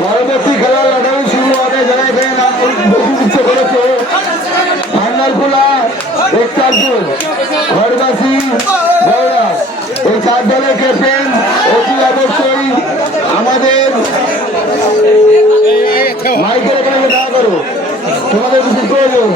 পরবর্তী খেলার লড়াই শুরু হবে। যারা এখানে ইচ্ছে করেছে ভান্ডারখোলা, একটার্জুন, ঘরবাসী, গৌড়া, এই 4 দলের ক্যাপ্টেন অতি অবশ্যই আমাদের মাইকের এখানে দেখা করো, তোমাদের কিছু প্রয়োজন।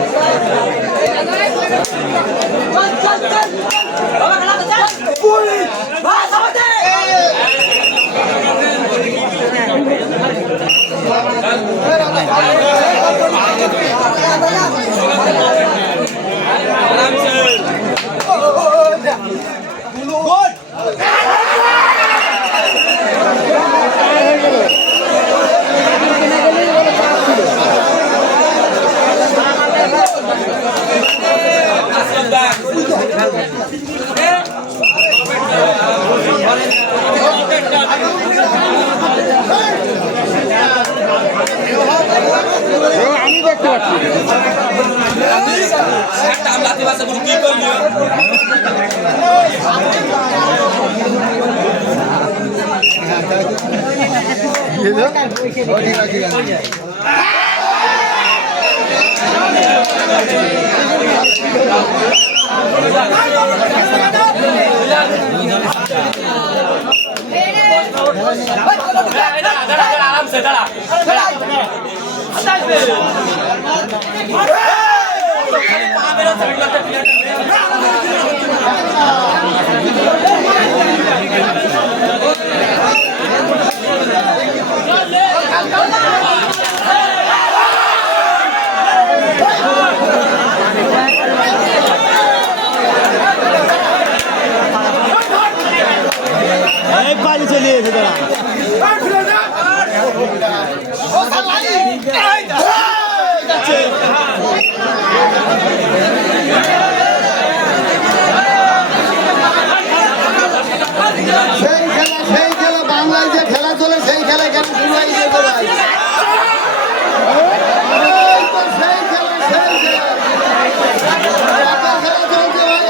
আমি দেখতে পাচ্ছি आराम से चला পানি চলে এসে দাঁড়া সেই খেলা বাংলায় যে খেলা চলে সেই খেলা কেন শুরু হয়ে যেতে ভাই? সেই খেলা চলছে ভাই।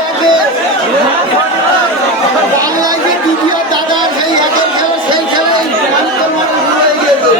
বাংলায় যে দ্বিতীয় দাদার সেই একের খেলা সেই খেলাই শুরু হয়ে গিয়েছে।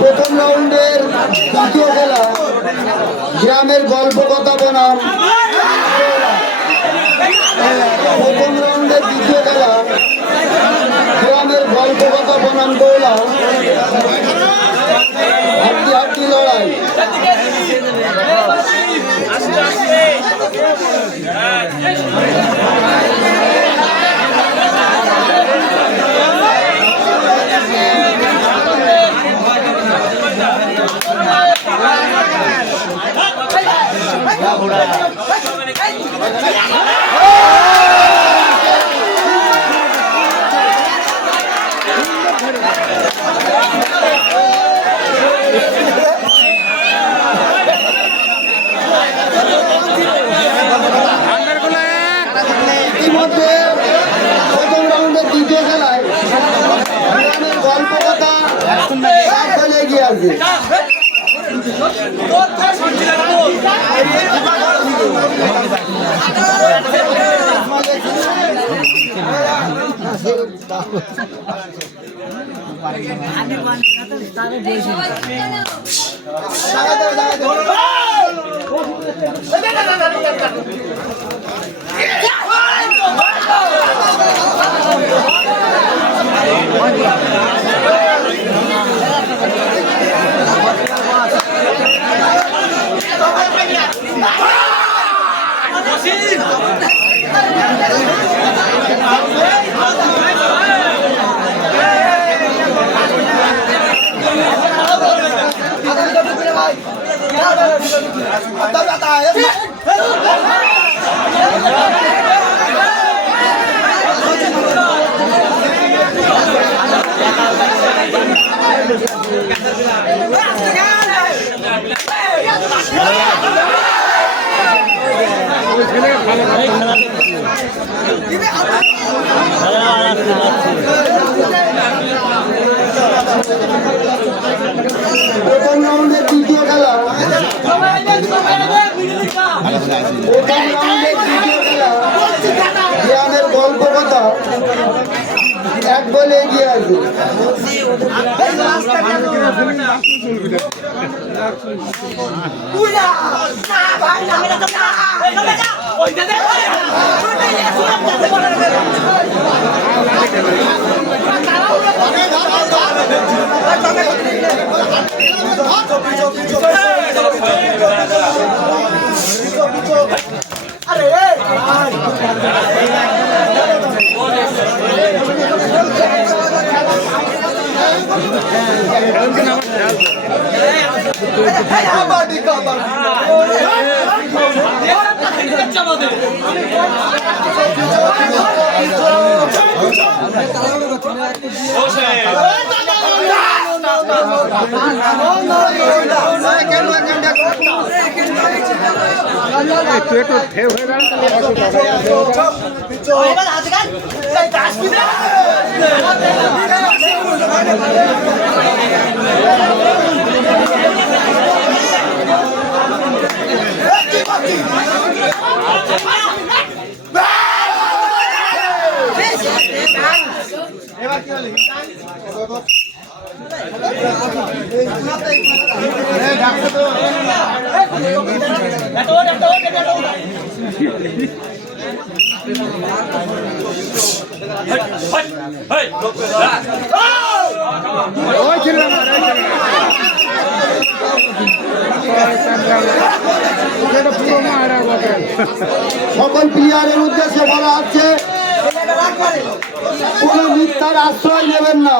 প্রথম রাউন্ডের দ্বিতীয় খেলা গ্রামের গল্প কথা বনাম। প্রথম রাউন্ডের দ্বিতীয় খেলা গ্রামের গল্প কথা বনাম দৌলা, হাড্ডি হাড্ডি লড়াই। ইতিমধ্যে প্রথম রাউন্ডের দ্বিতীয় খেলায় গল্প কথা এগিয়ে আসবে। আমি প্রথম রাউন্ডের দ্বিতীয় খেলা গ্রামের গল্প কথা এক বলে এগিয়ে আসবে। সকল প্লেয়ারের উদ্দেশ্যে বলা হচ্ছে কোনো মিথ্যার আশ্রয় নেবেন না।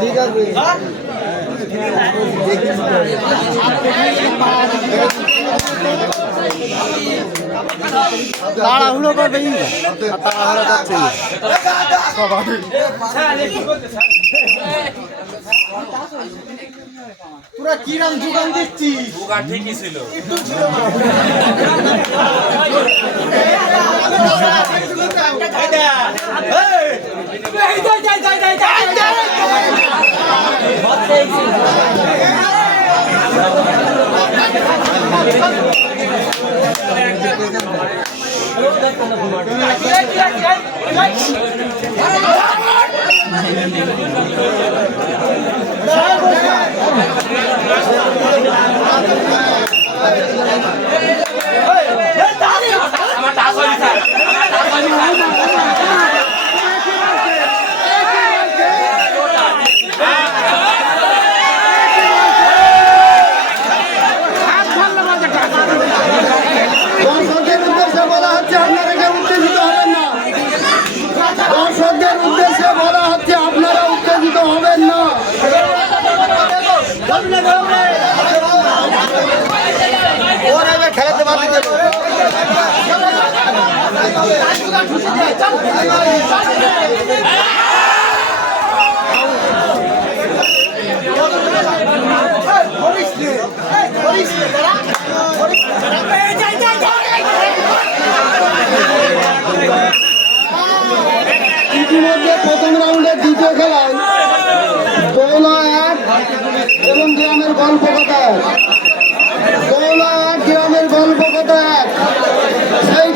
ঠিক আছে তাড়াহুড়ো করবে তাড়াহুড়ো যাচ্ছে তোরা কিরাম যোগান দিচ্ছিস? ঠিকই ছিল। দর্শকদের উদ্দেশ্যে বলা হচ্ছে আপনারা কেউ উত্তেজিত হবেন না। দর্শকদের উদ্দেশ্যে বলা হচ্ছে আপনারা উত্তেজিত হবেন না। ওরা এবার খেলাতে বাধ্য করবে। ইতিমধ্যে প্রথম রাউন্ডের দ্বিতীয় খেলায় দৌলা 1 এবং গ্রামের গল্প কথা 1। দৌলা 1 গ্রামের গল্প কথা 1। সেই